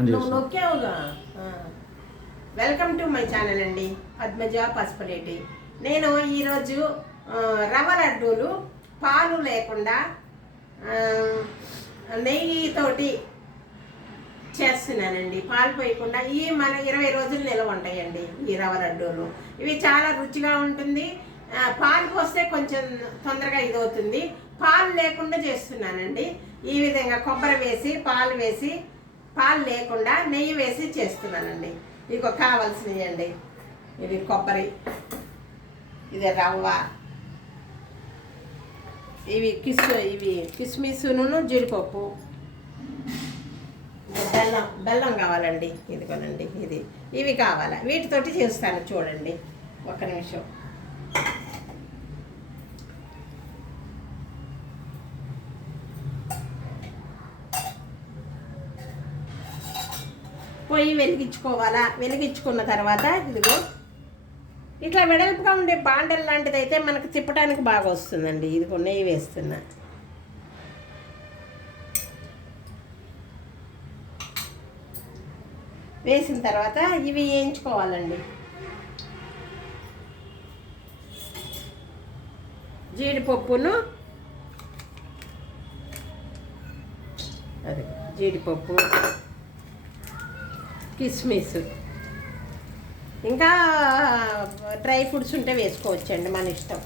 నువ్వు నొక్కావుగా. Welcome to my channel అండి, పద్మజ పసుపులేటి. నేను ఈరోజు రవ్వ లడ్డూలు పాలు లేకుండా నెయ్యితోటి చేస్తున్నానండి. పాలు పోయకుండా. ఇవి మన 20 రోజులు నిల్వ ఉంటాయండి ఈ రవ్వ లడ్డూలు. ఇవి చాలా రుచిగా ఉంటుంది. పాలు పోస్తే కొంచెం తొందరగా ఇదవుతుంది. పాలు లేకుండా చేస్తున్నానండి. ఈ విధంగా కొబ్బరి వేసి పాలు లేకుండా నెయ్యి వేసి చేస్తున్నానండి. ఇక కావాల్సినవి అండి, ఇది కొబ్బరి, ఇది రవ్వ, ఇవి కిస్మిస్ను జీడిపప్పు, బెల్లం కావాలండి. ఇదిగోనండి, ఇవి కావాలి. వీటితోటి చేస్తాను చూడండి. ఒక్క నిమిషం. పొయ్యి వెలిగించుకోవాలా. వెలిగించుకున్న తర్వాత ఇదిగో ఇట్లా వెడల్పుగా ఉండే బాండల్ లాంటిది అయితే మనకు తిప్పడానికి బాగా వస్తుందండి. ఇదిగో నెయ్యి వేస్తున్నా. వేసిన తర్వాత ఇవి వేయించుకోవాలండి. జీడిపప్పును, అది జీడిపప్పు, కిస్మిస్, ఇంకా డ్రై ఫ్రూట్స్ ఉంటే వేసుకోవచ్చండి, మన ఇష్టం.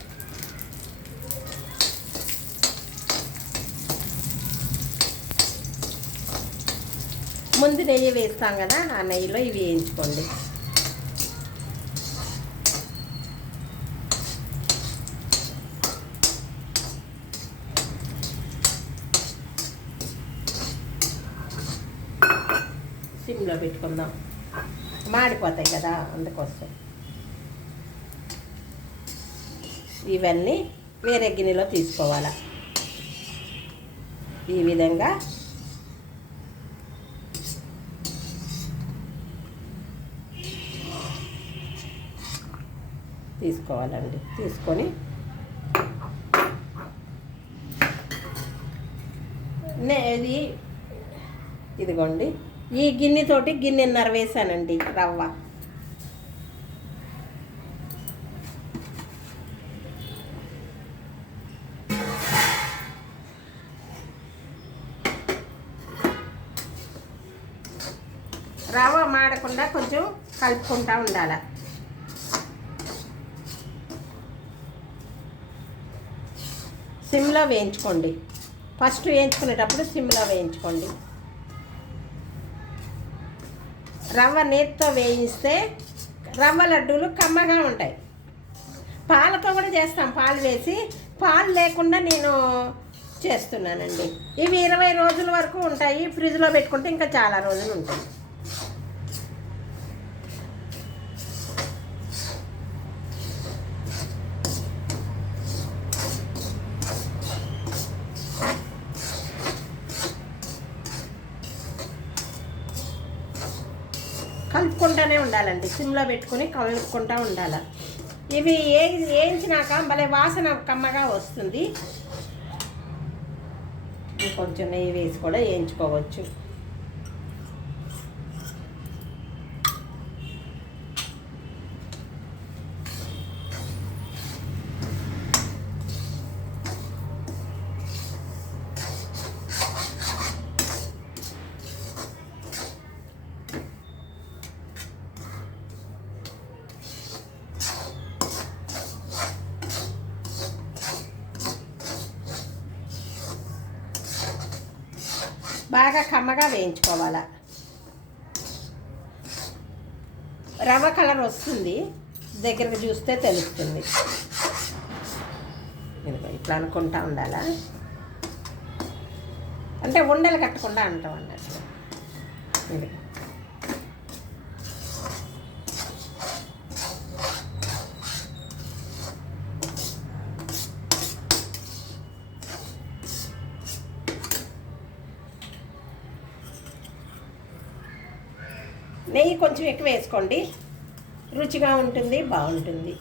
ముందు నెయ్యి వేస్తాం కదా, ఆ నెయ్యిలో ఇవి వేయించుకోండి. సిమ్లో పెట్టుకుందాం, మాడిపోతాయి కదా, అందుకోసం. ఇవన్నీ వేరే గిన్నెలో తీసుకోవాలా. ఈ విధంగా తీసుకోవాలండి. తీసుకొని ఇదిగోండి, ఈ గిన్నెతోటి గిన్నెన్నర వేసానండి రవ్వ. రవ్వ మాడకుండా కొంచెం కలుపుకుంటూ ఉండాలి. సిమ్లో వేయించుకోండి. ఫస్ట్ వేయించుకునేటప్పుడు సిమ్లో వేయించుకోండి. రవ్వ నేతితో వేయిస్తే రవ్వ లడ్డూలు కమ్మగా ఉంటాయి. పాలతో కూడా చేస్తాం, పాలు వేసి. పాలు లేకుండా నేను చేస్తున్నానండి. ఇవి 20 రోజుల వరకు ఉంటాయి. ఫ్రిడ్జ్లో పెట్టుకుంటే ఇంకా చాలా రోజులు ఉంటాయి. కలుపుకుంటూనే ఉండాలండి. సిమ్లో పెట్టుకుని కలుపుకుంటూ ఉండాలి. ఇవి వేయించినాక భలే వాసన కమ్మగా వస్తుంది. కొంచెం నెయ్యి వేసి కూడా వేయించుకోవచ్చు. బాగా కమ్మగా వేయించుకోవాలి. రవ్వ కలర్ వస్తుంది, దగ్గరకు చూస్తే తెలుస్తుంది. ఇట్లా అనుకుంటా ఉండాలా, అంటే ఉండలు కట్టకుండా అంటాం అన్నట్టు. ఇది నెయ్యి కొంచెం ఎక్కువ వేసుకోండి, రుచిగా ఉంటుంది, బాగుంటుంది.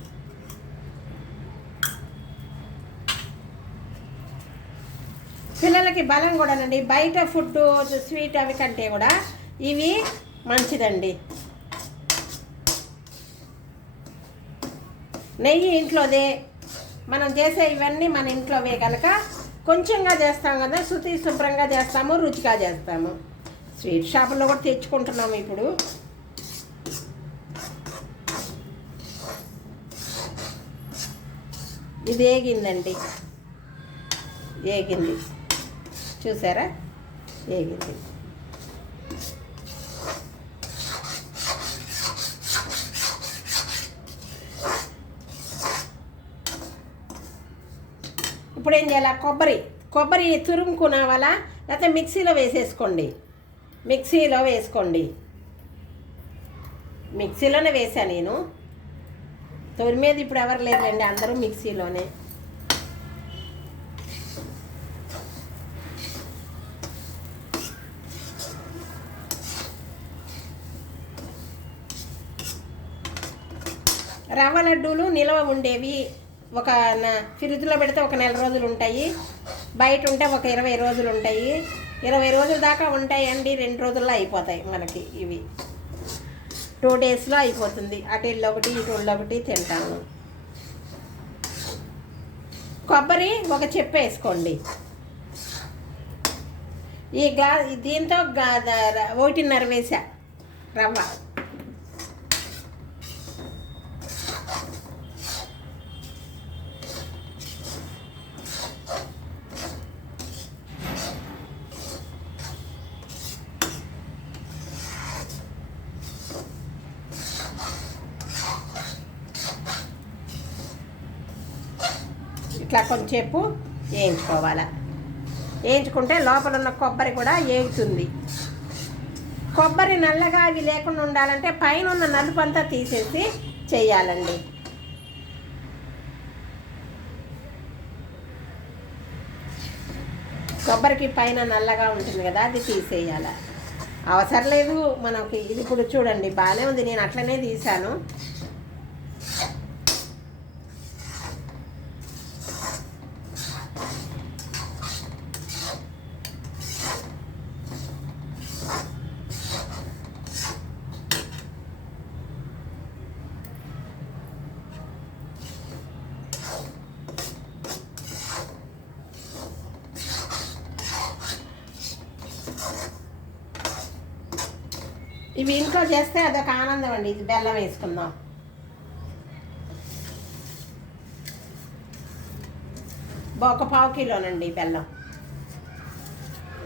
పిల్లలకి బలం కూడానండి. బయట ఫుడ్ స్వీట్ అవి కంటే కూడా ఇవి మంచిదండి. నెయ్యి ఇంట్లోదే, మనం చేసే ఇవన్నీ మన ఇంట్లోవే కనుక కొంచెంగా చేస్తాం కదా, శుభ్రంగా చేస్తాము, రుచిగా చేస్తాము. స్వీట్ షాపుల్లో కూడా తెచ్చుకుంటున్నాము ఇప్పుడు. ఇది ఏగిందండి, ఏగింది చూసారా, ఏగింది. ఇప్పుడు ఏం చేయాలి? కొబ్బరి తురుముకునేవాళ్ళ లేకపోతే మిక్సీలో వేసేసుకోండి. మిక్సీలోనే వేసాను నేను. తొరిమేది ఇప్పుడు ఎవరు లేదండి, అందరూ మిక్సీలోనే. రవ్వ లడ్డూలు నిల్వ ఉండేవి ఒక ఫ్రిడ్జ్లో పెడితే ఒక నెల రోజులు ఉంటాయి, బయట ఉంటే ఒక 20 రోజులు ఉంటాయి. 20 రోజుల దాకా ఉంటాయండి, 2 రోజుల్లో అయిపోతాయి మనకి. ఇవి 2 డేస్లో అయిపోతుంది. అటు ఇల్లు ఒకటి ఇటు ఇల్లు ఒకటి తింటాను. కొబ్బరి ఒక చెప్పు వేసుకోండి. ఈ దీంతో 1.5 వేసా రవ్వ. ఇట్లా కొంచెంసేపు వేయించుకుంటే లోపల ఉన్న కొబ్బరి కూడా వేగుతుంది. కొబ్బరి నల్లగా అవి లేకుండా ఉండాలంటే పైన ఉన్న నలుపు అంతా తీసేసి చేయాలండి. కొబ్బరికి పైన నల్లగా ఉంటుంది కదా, అది తీసేయాలి. అవసరం లేదు మనకి. ఇది ఇప్పుడు చూడండి బాగానే ఉంది, నేను అట్లనే తీసాను. ఇవి ఇంట్లో చేస్తే అదొక ఆనందం అండి. ఇది బెల్లం వేసుకుందాం. ఒక 1/4 కిలోనండి బెల్లం.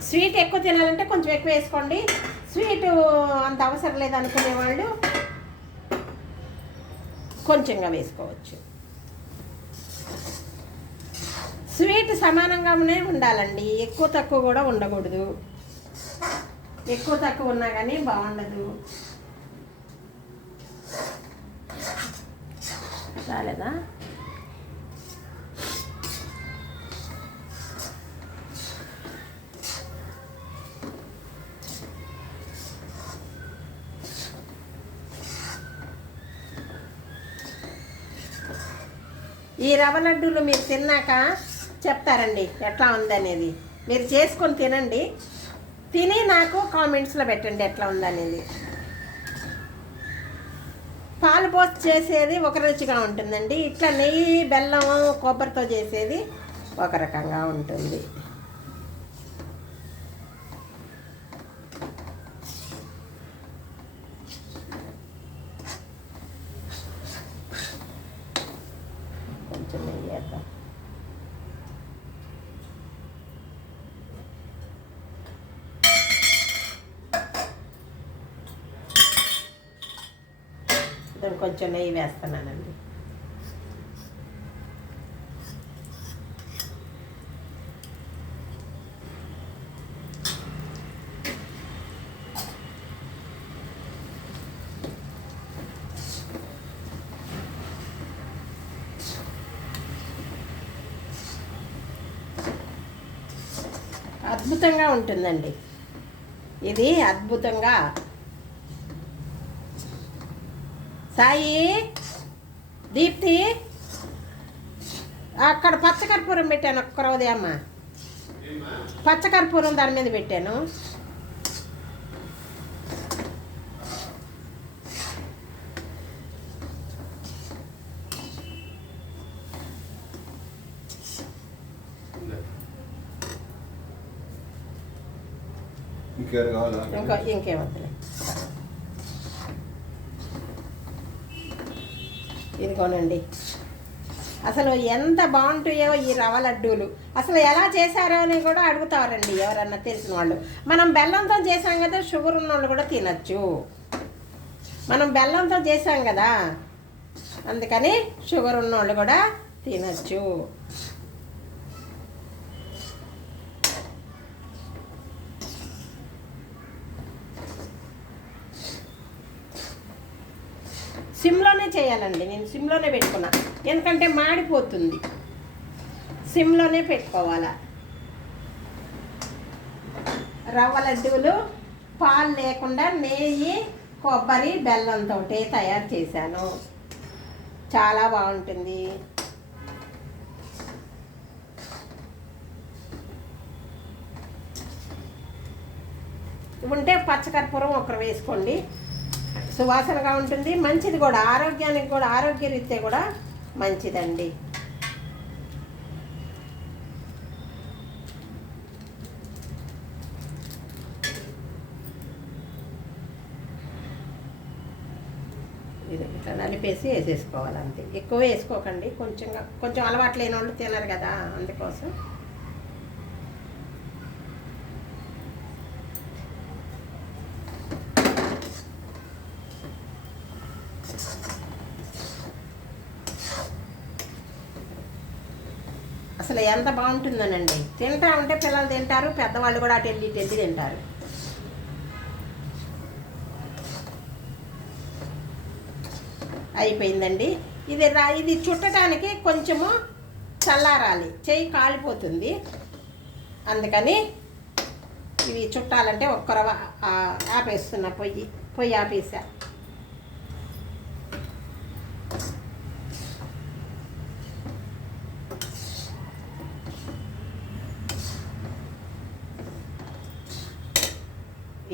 స్వీట్ ఎక్కువ తినాలంటే కొంచెం ఎక్కువ వేసుకోండి. స్వీటు అంత అవసరం లేదనుకునే వాళ్ళు కొంచెంగా వేసుకోవచ్చు. స్వీట్ సమానంగానే ఉండాలండి, ఎక్కువ తక్కువ కూడా ఉండకూడదు. ఎక్కువ తక్కువ ఉన్నా కానీ బాగుండదు. రాలేదా? ఈ రవ్వ లడ్డూలు మీరు తిన్నాక చెప్తారండి ఎట్లా ఉందనేది. మీరు చేసుకొని తినండి, తిని నాకు కామెంట్స్లో పెట్టండి ఎట్లా ఉందనేది. పాలు పోసి చేసేది ఒక రుచిగా ఉంటుందండి, ఇట్లా నెయ్యి బెల్లం కొబ్బరితో చేసేది ఒక రకంగా ఉంటుంది. కొంచెం నెయ్యి వేద్దాం. కొంచెం నెయ్యి వేస్తున్నానండి. అద్భుతంగా ఉంటుందండి ఇది, అద్భుతంగా. సాయి, దీప్తి, అక్కడ పచ్చకర్పూరం పెట్టాను ఒక్క ఉదయమ్మ, పచ్చకర్పూరం దాని మీద పెట్టాను. ఇంకేమవుతుంది. ఇదిగోనండి, అసలు ఎంత బాగుంటాయో ఈ రవ్వ లడ్డూలు. అసలు ఎలా చేశారో అని కూడా అడుగుతారండి ఎవరన్నా తెలిసిన వాళ్ళు. మనం బెల్లంతో చేసాం కదా, షుగర్ ఉన్నోళ్ళు కూడా తినచ్చు. మనం బెల్లంతో చేసాం కదా, అందుకని షుగర్ ఉన్నోళ్ళు కూడా తినచ్చు. సిమ్లోనే చేయాలండి, నేను సిమ్లోనే పెట్టుకున్నా, ఎందుకంటే మాడిపోతుంది. సిమ్లోనే పెట్టుకోవాలా. రవ్వ లడ్డూలు పాలు లేకుండా నెయ్యి, కొబ్బరి, బెల్లంతో తయారు చేశాను. చాలా బాగుంటుంది. ఉంటే పచ్చకర్పూరం ఒకరు వేసుకోండి, సువాసనగా ఉంటుంది. మంచిది కూడా, ఆరోగ్యానికి కూడా, ఆరోగ్యరీత్యా కూడా మంచిదండి. ఇది ఇట్లా నలిపేసి వేసేసుకోవాలి అంతే, ఎక్కువ వేసుకోకండి. కొంచెం అలవాటు లేని వాళ్ళు తినరు కదా, అందుకోసం. అసలు ఎంత బాగుంటుందనండి, తింటా ఉంటే పిల్లలు తింటారు, పెద్దవాళ్ళు కూడా అటు వెళ్ళి తింటారు. అయిపోయిందండి. ఇది చుట్టడానికి కొంచెము చల్లారాలి, చెయ్యి కాలిపోతుంది. అందుకని ఇవి చుట్టాలంటే ఒక్కరవ ఆపేస్తున్నా, పొయ్యి ఆపేసా.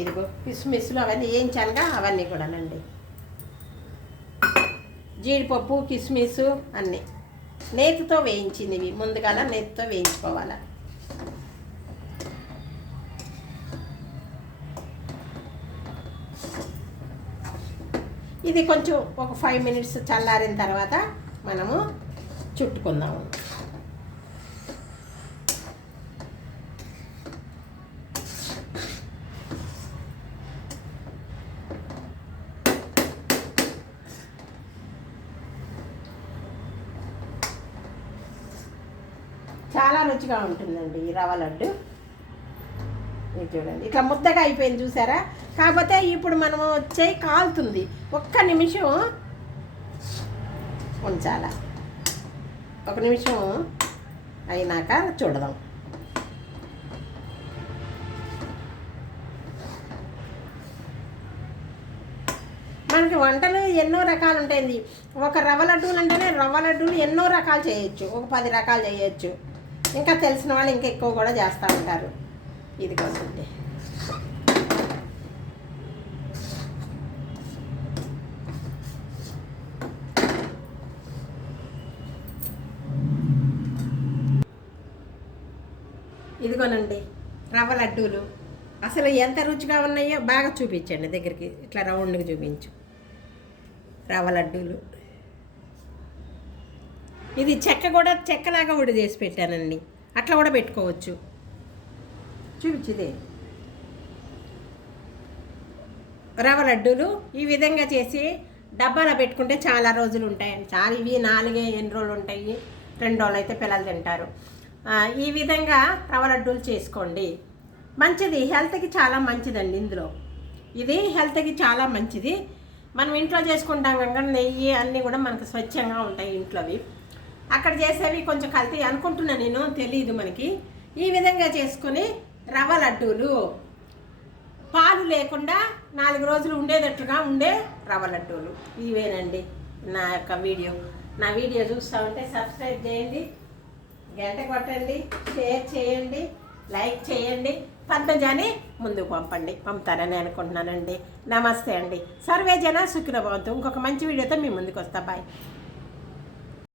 ఇదిగో కిస్మిస్లు అవన్నీ వేయించానుగా, అవన్నీ కూడానండి. జీడిపప్పు, కిస్మిస్ అన్నీ నేతితో వేయించింది. ముందుగాల నేతితో వేయించుకోవాలి. ఇది కొంచెం ఒక 5 minutes చల్లారిన తర్వాత మనము చుట్టుకుందాము. చాలా రుచిగా ఉంటుందండి ఈ రవ్వ లడ్డు. ఇది చూడండి, ఇట్లా ముద్దగా అయిపోయింది చూసారా. కాకపోతే ఇప్పుడు మనము చేయి కాలుతుంది, ఒక్క నిమిషం ఉంచాల. 1 నిమిషం అయినాక చూడదాం. మనకి వంటలు ఎన్నో రకాలు ఉంటాయి. ఒక రవ్వ లడ్డూలు అంటేనే రవ్వ లడ్డూలు ఎన్నో రకాలు చేయొచ్చు, ఒక 10 రకాలు చేయొచ్చు. ఇంకా తెలిసిన వాళ్ళు ఇంకా ఎక్కువ కూడా చేస్తూ ఉంటారు. ఇది కొంచెం ఇదిగోనండి రవ్వ లడ్డూలు. అసలు ఎంత రుచిగా ఉన్నాయో బాగా చూపించండి దగ్గరికి, ఇట్లా రౌండ్గా చూపించు. రవ్వ లడ్డూలు ఇది చెక్కలాగా ఉడి చేసి పెట్టానండి, అట్లా కూడా పెట్టుకోవచ్చు. చూపించిదే రవ్వ లడ్డూలు ఈ విధంగా చేసి డబ్బాలో పెట్టుకుంటే చాలా రోజులు ఉంటాయండి. చాలా ఇవి 4-8 రోజులు ఉంటాయి, 2 రోజులు అయితే పిల్లలు తింటారు. ఈ విధంగా రవ్వ లడ్డూలు చేసుకోండి. మంచిది, హెల్త్కి చాలా మంచిదండి. ఇందులో ఇది హెల్త్కి చాలా మంచిది. మనం ఇంట్లో చేసుకుంటాం కనుక నెయ్యి అన్నీ కూడా మనకు స్వచ్ఛంగా ఉంటాయి ఇంట్లోవి. అక్కడ చేసేవి కొంచెం కల్తీ అనుకుంటున్నా నేను, తెలియదు మనకి. ఈ విధంగా చేసుకొని రవ్వ లడ్డూలు పాలు లేకుండా 4 రోజులు ఉండేటట్లుగా ఉండే రవ్వ లడ్డూలు ఇవేనండి. నా వీడియో చూస్తూ ఉంటే సబ్స్క్రైబ్ చేయండి, గంట కొట్టండి, షేర్ చేయండి, లైక్ చేయండి, పద్మజాని ముందుకు పంపుతారని అనుకుంటున్నానండి. నమస్తే అండి. సర్వే జన సుఖినో భవంతు. ఇంకొక మంచి వీడియోతో మీ ముందుకు వస్తా. బాయ్.